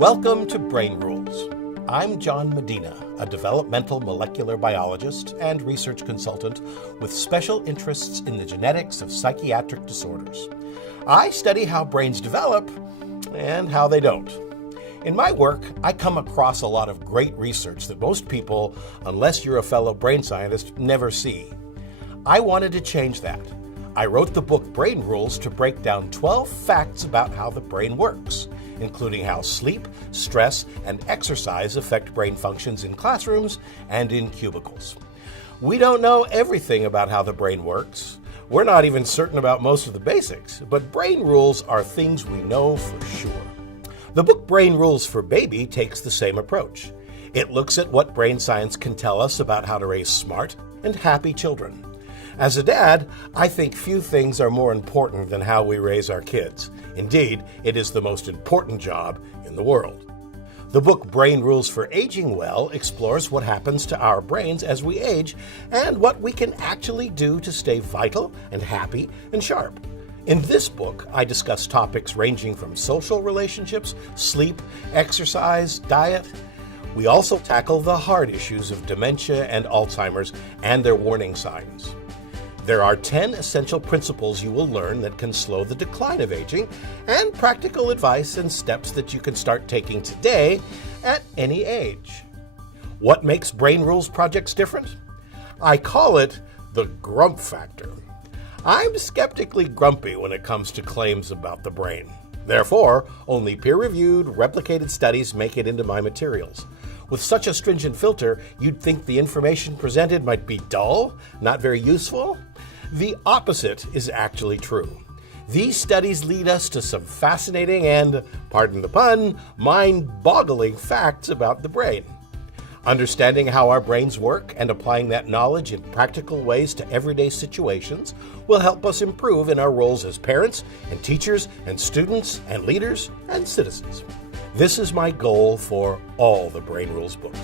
Welcome to Brain Rules. I'm John Medina, a developmental molecular biologist and research consultant with special interests in the genetics of psychiatric disorders. I study how brains develop and how they don't. In my work, I come across a lot of great research that most people, unless you're a fellow brain scientist, never see. I wanted to change that. I wrote the book Brain Rules to break down 12 facts about how the brain works, including how sleep, stress, and exercise affect brain functions in classrooms and in cubicles. We don't know everything about how the brain works. We're not even certain about most of the basics, but brain rules are things we know for sure. The book Brain Rules for Baby takes the same approach. It looks at what brain science can tell us about how to raise smart and happy children. As a dad, I think few things are more important than how we raise our kids. Indeed, it is the most important job in the world. The book Brain Rules for Aging Well explores what happens to our brains as we age and what we can actually do to stay vital and happy and sharp. In this book, I discuss topics ranging from social relationships, sleep, exercise, diet. We also tackle the hard issues of dementia and Alzheimer's and their warning signs. There are 10 essential principles you will learn that can slow the decline of aging, and practical advice and steps that you can start taking today at any age. What makes Brain Rules projects different? I call it the grump factor. I'm skeptically grumpy when it comes to claims about the brain. Therefore, only peer-reviewed, replicated studies make it into my materials. With such a stringent filter, you'd think the information presented might be dull, not very useful. The opposite is actually true. These studies lead us to some fascinating and, pardon the pun, mind-boggling facts about the brain. Understanding how our brains work and applying that knowledge in practical ways to everyday situations will help us improve in our roles as parents and teachers and students and leaders and citizens. This is my goal for all the Brain Rules books.